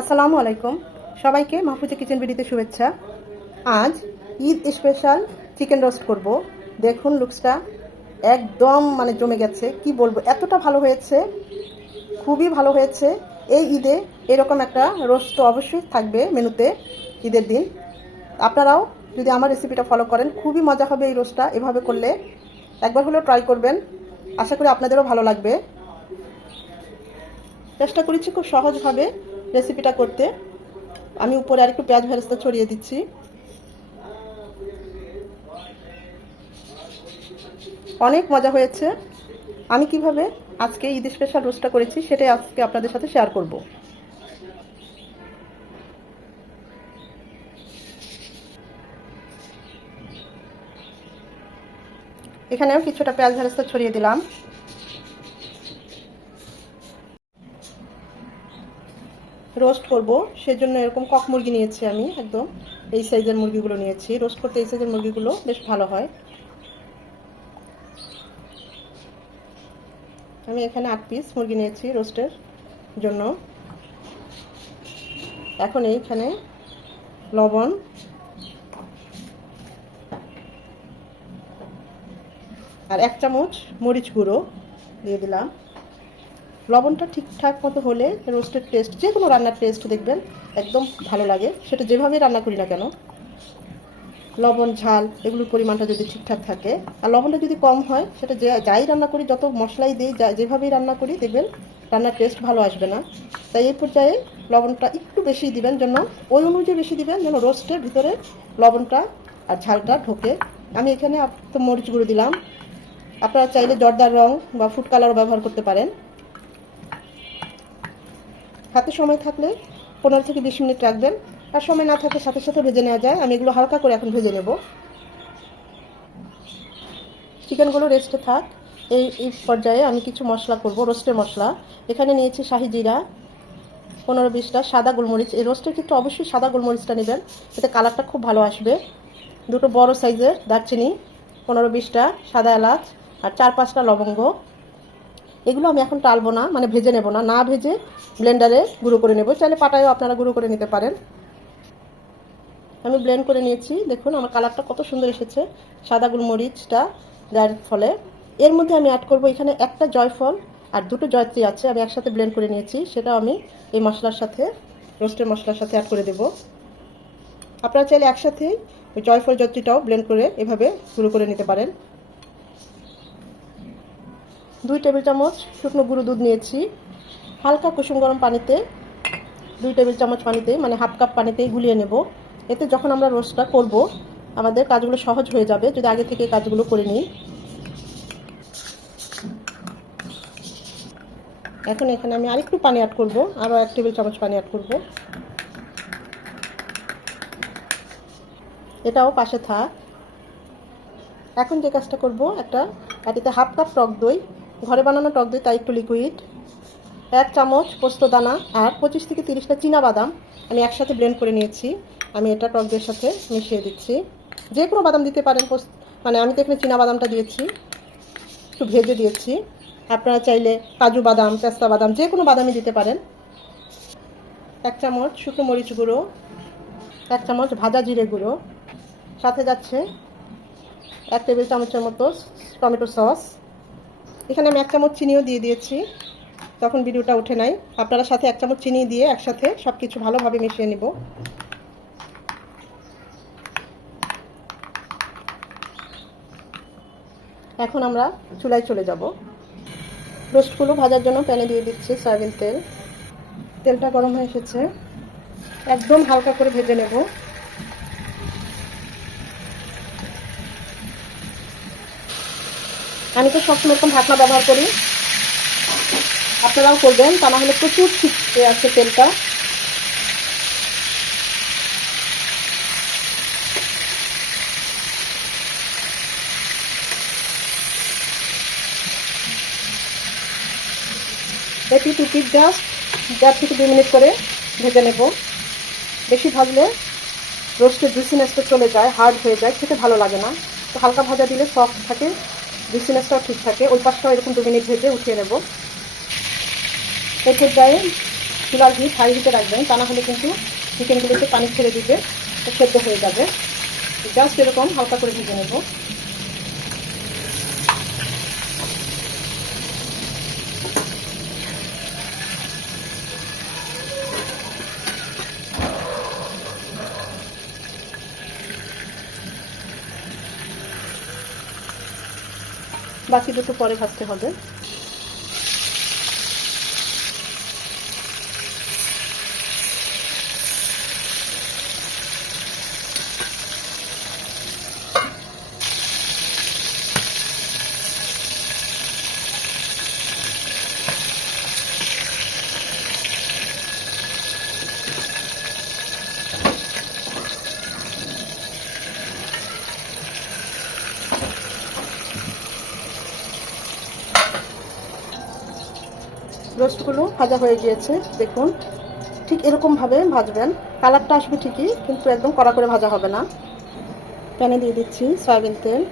আসসালামু আলাইকুম, সবাইকে মাহফুজা কিচেন ভিডিওতে শুভেচ্ছা। আজ ঈদ স্পেশাল চিকেন রোস্ট করব। দেখুন লুকসটা একদম জমে গেছে, কি বলবো, এতটা ভালো হয়েছে, খুবই ভালো হয়েছে। এই ঈদে এরকম একটা রোস্ট তো অবশ্যই থাকবে মেনুতে ঈদের দিন। আপনারাও যদি আমার রেসিপিটা ফলো করেন খুবই মজা হবে এই রোস্টটা এভাবে করলে। একবার হলেও ট্রাই করবেন, আশা করি আপনাদেরও ভালো লাগবে। চেষ্টা করেছি খুব সহজভাবে রেসিপিটা করতে। আমি উপরে আরেকটু পেঁয়াজ বেরেস্তা ছড়িয়ে দিচ্ছি। অনেক মজা হয়েছে। আমি কিভাবে আজকে ঈদ স্পেশাল রোস্টটা করেছি সেটাই আজকে আপনাদের সাথে শেয়ার করব। এখানেও কিছুটা পেঁয়াজ বেরেস্তা ছড়িয়ে দিলাম। রোস্ট করব সেজন্য এরকম কক মুরগি নিয়েছি, আমি একদম এই সাইজের মুরগিগুলো নিয়েছি। রোস্ট করতে এই সাইজের মুরগিগুলো বেশ ভালো হয়। আমি এখানে 8 পিস মুরগি নিয়েছি রোস্টের জন্য। এখন এইখানে লবণ, আর 1 চামচ মরিচ গুঁড়ো দিয়ে দিলাম। লবণটা ঠিকঠাক মতো হলে রোস্টের টেস্ট, যে কোনো রান্নার টেস্ট দেখবেন একদম ভালো লাগে, সেটা যেভাবেই রান্না করি না কেন। লবণ ঝাল এগুলোর পরিমাণটা যদি ঠিকঠাক থাকে, আর লবণটা যদি কম হয়, সেটা যাই রান্না করি, যত মশলাই দিই, যেভাবেই রান্না করি, দেখবেন রান্নার টেস্ট ভালো আসবে না। তাই এই পর্যায়ে লবণটা একটু বেশি দিবেন, যেন ওই অনুযায়ী বেশি দিবেন, যেন রোস্টের ভিতরে লবণটা আর ঝালটা ঢোকে। আমি এখানে তো মরিচ গুঁড়ো দিলাম, আপনারা চাইলে জর্দার রং বা ফুড কালারও ব্যবহার করতে পারেন। হাতে সময় থাকলে 15 থেকে 20 মিনিট রাখবেন, আর সময় না থাকলে সাথে সাথে ভেজে নেওয়া যায়। আমি এগুলো হালকা করে এখন ভেজে নেব। চিকেনগুলো রেস্টে থাক। এই পর্যায়ে আমি কিছু মশলা করব, রোস্টের মশলা। এখানে নিয়েছি শাহি জিরা 15-20টা, সাদা গোলমরিচ। এই রোস্টের ক্ষেত্রে অবশ্যই সাদা গোলমরিচটা নেবেন, এতে কালারটা খুব ভালো আসবে। 2টো বড় সাইজের দারচিনি, 15-20টা সাদা এলাচ, আর 4-5টা লবঙ্গ। এগুলো আমি এখন টালবো না, ভেজে নেব না, না ভেজে ব্লেন্ডারে গুঁড়ো করে নেব। চাইলে পাটায়ও আপনারা গুঁড়ো করে নিতে পারেন। আমি ব্লেন্ড করে নিয়েছি, দেখুন আমার কালারটা কত সুন্দর এসেছে সাদা গোলমরিচটা দেওয়ার ফলে। এর মধ্যে আমি অ্যাড করব এখানে 1টা জয়ফল আর 2টো জয়ত্রী আছে, আমি একসাথে ব্লেন্ড করে নিয়েছি, সেটাও আমি এই মশলার সাথে, রোস্টের মশলার সাথে অ্যাড করে দেব। আপনারা চাইলে একসাথে ওই জয়ফল জয়ত্রীটাও ব্লেন্ড করে এভাবে গুঁড়ো করে নিতে পারেন। 2 টেবিল চামচ শুকনো গুঁড়ো দুধ নিয়েছি, হালকা কুসুম গরম পানিতে, 2 টেবিল চামচ পানিতে, 1/2 কাপ পানিতেই গুলিয়ে নেব। এতে যখন আমরা রোস্টটা করব আমাদের কাজগুলো সহজ হয়ে যাবে, যদি আগে থেকে কাজগুলো করে নিই। এখন এখানে আমি আরেকটু পানি অ্যাড করব, আরও 1 টেবিল চামচ পানি অ্যাড করব। এটাও পাশে থাক। এখন যে কাজটা করব, একটা বাটিতে 1/2 কাপ টক দই, ঘরে বানানো টক দই, তাই একটু লিকুইড, 1 চামচ পোস্ত দানা, আর 25 থেকে 30টা চীনা বাদাম আমি একসাথে ব্লেন্ড করে নিয়েছি। আমি এটা টক দইয়ের সাথে মিশিয়ে দিচ্ছি। যে কোনো বাদাম দিতে পারেন, আমি তো এখানে চীনা বাদামটা দিয়েছি, একটু ভেজে দিয়েছি। আপনারা চাইলে কাজু বাদাম, পেস্তা বাদাম, যে কোনো বাদামই দিতে পারেন। 1 চামচ শুকনো মরিচ গুঁড়ো, 1 চামচ ভাজা জিরে গুঁড়ো, সাথে যাচ্ছে 1 টেবিল চামচের মতো টমেটো সস। এখানে আমি 1 চামচ চিনিও দিয়ে দিয়েছি, তখন ভিডিওটা ওঠে নাই। আপনারা সাথে 1 চামচ চিনি দিয়ে একসাথে সব কিছু ভালোভাবে মিশিয়ে নেব। এখন আমরা চুলায় চলে যাব। রোস্টগুলো ভাজার জন্য প্যানে দিয়ে দিচ্ছি সয়াবিন তেল। তেলটা গরম হয়ে এসেছে, একদম হালকা করে ভেজে নেব। আমি তো সবসময় এরকম ঢাকনা ব্যবহার করি, আপনারাও করবেন, তা না হলে প্রচুর ছিটকে আছে তেলটা। এটি টু পিস জাস্ট 1.5 থেকে 2 মিনিট করে ভেজে নেব। বেশি ভাজলে রোস্টের জুসিনেসটা চলে যায়, হার্ড হয়ে যায়, খেতে ভালো লাগে না। তো হালকা ভাজা দিলে সফট থাকে, জুসিনেসটাও ঠিক থাকে। ওই পাশটাও এরকম 2 মিনিট ভেজে উঠিয়ে নেব। এই পর্যায়ে চুলার হিট হাই হিটে রাখবেন, তা না হলে কিন্তু চিকেনগুলোতে পানি ছেড়ে দিবে, সেদ্ধ হয়ে যাবে। জাস্ট এরকম হালকা করে ভেজে নেব। বাকি দুটো পরে ভাজতে হবে। রোস্টগুলো ভাজা হয়ে গিয়েছে, দেখুন ঠিক এরকমভাবে ভাজবেন। কালারটা আসবে ঠিকই, কিন্তু একদম কড়া করে ভাজা হবে না। প্যানে দিয়ে দিচ্ছি সয়াবিন তেল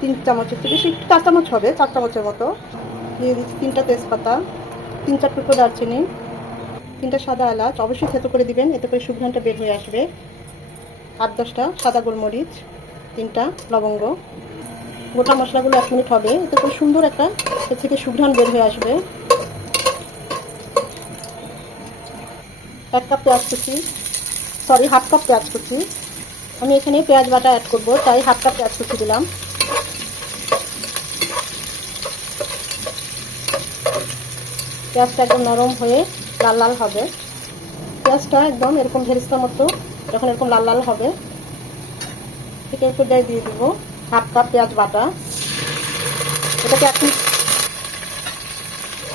3 চামচের থেকে বেশি, একটু 4 চামচ হবে, 4 চামচের মতো। দিয়ে দিচ্ছি 3টা তেজপাতা, 3-4 টুকরো দারচিনি, 3টা সাদা এলাচ, অবশ্যই থেতো করে দিবেন, এতে করে সুঘ্রাণটা বের হয়ে আসবে। 8-10টা সাদা গোলমরিচ, 3টা লবঙ্গ। গোটা মশলাগুলো 1 মিনিট হবে, এতে করে সুন্দর একটা এর থেকে সুঘ্রাণ বের হয়ে আসবে। 1 কাপ পেঁয়াজ কুচি, সরি 1/2 কাপ পেঁয়াজ কুচি। আমি এখানে পেঁয়াজ বাটা অ্যাড করব, তাই 1/2 কাপ পেঁয়াজ কুচি দিলাম। পেঁয়াজটা একদম নরম হয়ে লাল লাল হবে। পেঁয়াজটা একদম এরকম ভেরেস্তার মতো যখন এরকম লাল লাল হবে, ঠিক এই পর্যায়ে দিয়ে দেবো 1/2 কাপ পেঁয়াজ বাটা। এটাকে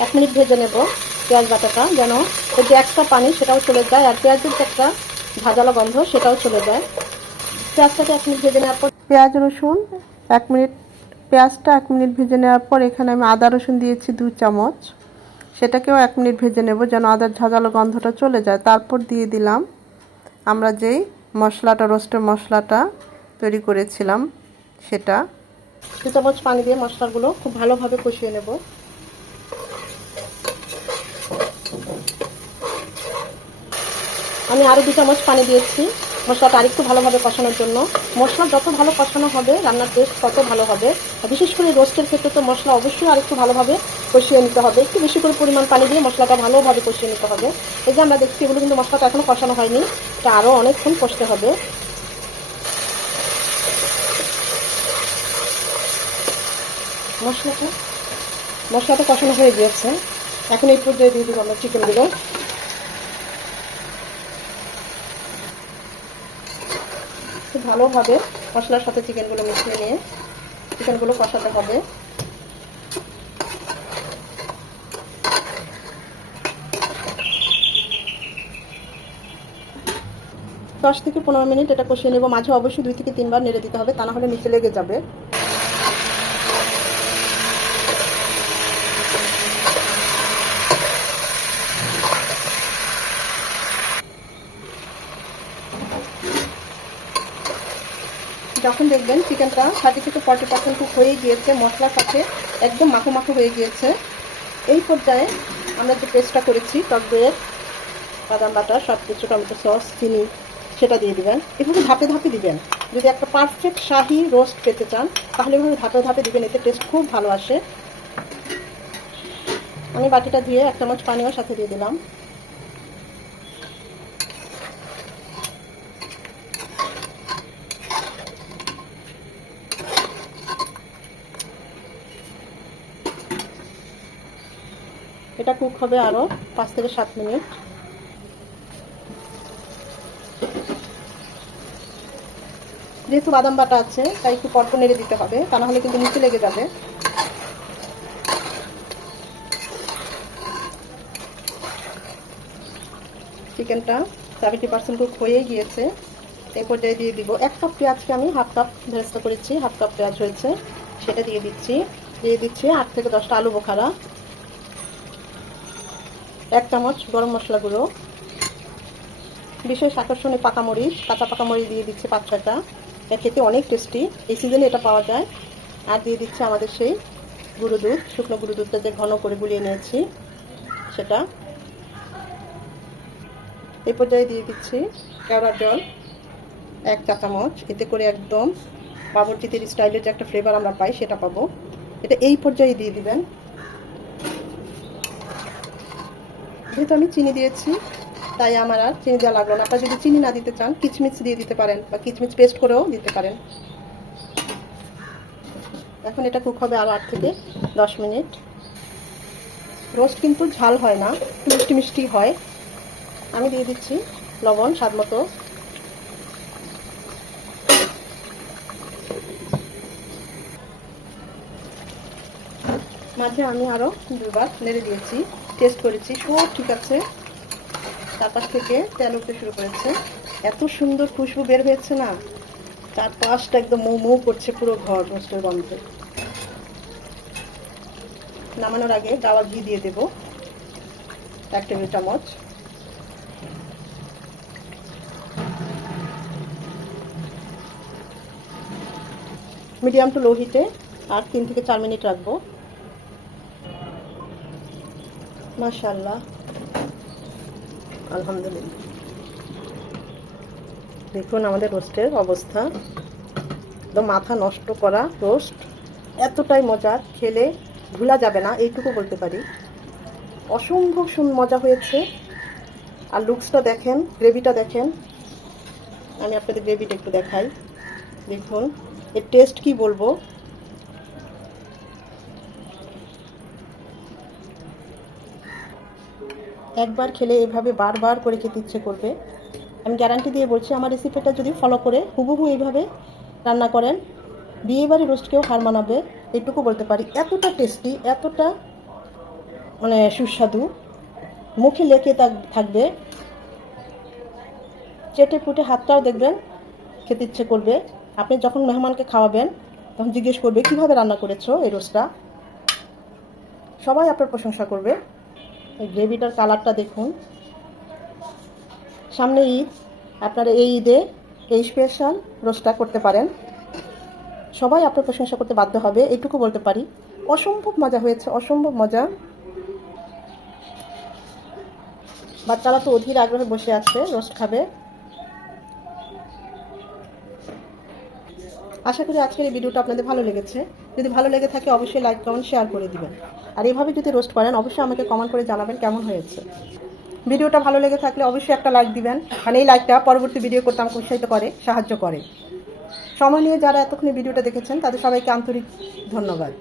1 মিনিট ভেজে নেব পেঁয়াজ বাটাটা, যেন এর যে এক্সট্রা পানি সেটাও চলে যায়, আর পেঁয়াজের যে একটা ভাজালো গন্ধ সেটাও চলে যায়। পেঁয়াজটাকে 1 মিনিট ভেজে নেওয়ার পর পেঁয়াজ রসুন 1 মিনিট, পেঁয়াজটা 1 মিনিট ভেজে নেওয়ার পর এখানে আমি আদা রসুন দিয়েছি 2 চামচ। সেটাকেও 1 মিনিট ভেজে নেব, যেন আদার ঝাঁঝালো গন্ধটা চলে যায়। তারপর দিয়ে দিলাম আমরা যেই মশলাটা, রোস্টের মশলাটা তৈরি করেছিলাম সেটা। 2 চামচ পানি দিয়ে মশলাগুলো খুব ভালোভাবে কষিয়ে নেব। আমি আরও 2 চামচ পানি দিয়েছি মশলাটা আরেকটু ভালোভাবে কষানোর জন্য। মশলা যত ভালো কষানো হবে রান্নার টেস্ট তত ভালো হবে। বিশেষ করে রোস্টের ক্ষেত্রে তো মশলা অবশ্যই আরেকটু ভালোভাবে কষিয়ে নিতে হবে, একটু বেশি করে পরিমাণ পানি দিয়ে মশলাটা ভালোভাবে কষিয়ে নিতে হবে। এই যে আমরা দেখছি এগুলো কিন্তু মশলাটা এখনও কষানো হয়নি, এটা আরও অনেকক্ষণ কষতে হবে। মশলাটা কষানো হয়ে গিয়েছে, এখন এই পর্যায়ে দিয়ে দেবো আমরা চিকেনগুলো। খুব ভালোভাবে মশলার সাথে চিকেনগুলো মিশিয়ে নিয়ে চিকেনগুলো কষাতে হবে। 10 থেকে 15 মিনিট এটা কষিয়ে নেব। মাঝে অবশ্যই 2 থেকে 3 বার নেড়ে দিতে হবে, তা না হলে নিচে লেগে যাবে। যখন দেখবেন চিকেনটা 30 থেকে 40% কুক হয়ে গিয়েছে, মশলার সাথে একদম মাখো মাখো হয়ে গিয়েছে, এই পর্যায়ে আমরা যে পেস্টটা করেছি টক দইয়ের, বাদাম বাটা, সব কিছু, টমেটো সস, চিনি, সেটা দিয়ে দিবেন। এভাবে ধাপে ধাপে দিবেন। যদি একটা পারফেক্ট শাহি রোস্ট পেতে চান তাহলে এভাবে ধাপে ধাপে দিবেন, এতে টেস্ট খুব ভালো আসে। আমি বাটিটা দিয়ে 1 চামচ পানিও সাথে দিয়ে দিলাম। এটা কুক হবে আরও 5 থেকে 7 মিনিট। যেহেতু বাদাম বাটা আছে তাই একটু পরপর নেড়ে দিতে হবে, তা না হলে কিন্তু নিচে লেগে যাবে। চিকেনটা 70% কুক হয়ে গিয়েছে, এই পর্যায়ে দিয়ে দিব 1 কাপ পেঁয়াজকে আমি 1/2 কাপ ভেরেস্তা করেছি, 1/2 কাপ পেঁয়াজ হয়েছে, সেটা দিয়ে দিচ্ছি 8 থেকে 10টা আলু বোখারা, 1 চামচ গরম মশলা গুঁড়ো, বিশেষ আকর্ষণীয় পাকা মরিচ, কাঁচা পাকা মরিচ দিয়ে দিচ্ছি 5-6টা। এটা খেতে অনেক টেস্টি, এই সিজনে এটা পাওয়া যায়। আর দিয়ে দিচ্ছি আমাদের সেই গুঁড়ো দুধ, শুকনো গুঁড়ো দুধটা যে ঘন করে গুলিয়ে নিয়েছি সেটা। এই পর্যায়ে দিয়ে দিচ্ছি কেওড়ার জল 1 চা চামচ। এতে করে একদম বাবরচিতের স্টাইলের যে একটা ফ্লেভার আমরা পাই সেটা পাবো। এটা এই পর্যায়ে দিয়ে দিবেন। যেহেতু আমি চিনি দিয়েছি তাই আমার আর চিনি দেওয়া লাগলো না। আপনারা যদি চিনি না দিতে চান কিচমিচ দিয়ে দিতে পারেন বা কিচমিচ পেস্ট করেও দিতে পারেন। এখন এটা কুক হবে আরও 8 থেকে 10 মিনিট। রোস্ট কিন্তু ঝাল হয় না, একটু মিষ্টি মিষ্টি হয়। আমি দিয়ে দিচ্ছি লবণ স্বাদ মতো। মাঝে আমি আরও 2বার নেড়ে দিয়েছি, টেস্ট করেছি, সব ঠিক আছে। চারপাশ থেকে তেল উঠতে শুরু করেছে, এত সুন্দর খুশবু বের হয়েছে না, চারপাশটা একদম মৌ মৌ করছে পুরো ঘর রোস্টের গন্ধে। নামানোর আগে গাওয়া ঘি দিয়ে দেব 1 টেবিল চামচ। মিডিয়াম টু লো হিটে আর 3 থেকে 4 মিনিট রাখবো। মাশাআল্লাহ, আলহামদুলিল্লাহ। দেখুন আমাদের রোস্টের অবস্থা, একদম মাথা নষ্ট করা রোস্ট, এতটাই মজার, খেলে ভুলা যাবে না এইটুকু বলতে পারি। অসম্ভব মজা হয়েছে। আর লুকসটা দেখেন, গ্রেভিটা দেখেন। আমি আপনাদের গ্রেভিটা একটু দেখাই, দেখুন এর টেস্ট কি বলবো। একবার খেলে এভাবে বারবার করে খেতে ইচ্ছে করবে। আমি গ্যারান্টি দিয়ে বলছি, আমার রেসিপিটা যদি ফলো করে হুবহু এইভাবে রান্না করেন, বিয়েবাড়ি রোস্টকেও হার মানাবে এইটুকু বলতে পারি। এতটা টেস্টি, এতটা মানে সুস্বাদু, মুখে লেগে থাকবে, চেটে পুটে হাতটাও দেখবেন খেতে ইচ্ছে করবে। আপনি যখন মেহমানকে খাওয়াবেন তখন জিজ্ঞেস করবে কিভাবে রান্না করেছো এই রোস্টটা, সবাই আপনার প্রশংসা করবে। এই গ্রেভিটার কালারটা দেখুন। সামনে ঈদ, আপনারা এই ঈদে এই স্পেশাল রোস্টটা করতে পারেন, সবাই আপনার প্রশংসা করতে বাধ্য হবে এইটুকু বলতে পারি। অসম্ভব মজা হয়েছে, অসম্ভব মজা। বাচ্চারা তো অধীর আগ্রহে বসে আছে রোস্ট খাবে। আশা করি আজকের এই ভিডিওটা আপনাদের ভালো লেগেছে। যদি ভালো লেগে থাকে অবশ্যই লাইক কমেন্ট শেয়ার করে দিবেন। আর এইভাবে যদি রোস্ট করেন অবশ্যই আমাকে কমেন্ট করে জানাবেন কেমন হয়েছে। ভিডিওটা ভালো লেগে থাকলে অবশ্যই একটা লাইক দিবেন, কারণ এই লাইকটা পরবর্তী ভিডিও করতে আমাকে উৎসাহিত করে, সাহায্য করে। সময় নিয়ে যারা এতক্ষণ ভিডিওটা দেখেছেন তাদের সবাইকে আন্তরিক ধন্যবাদ।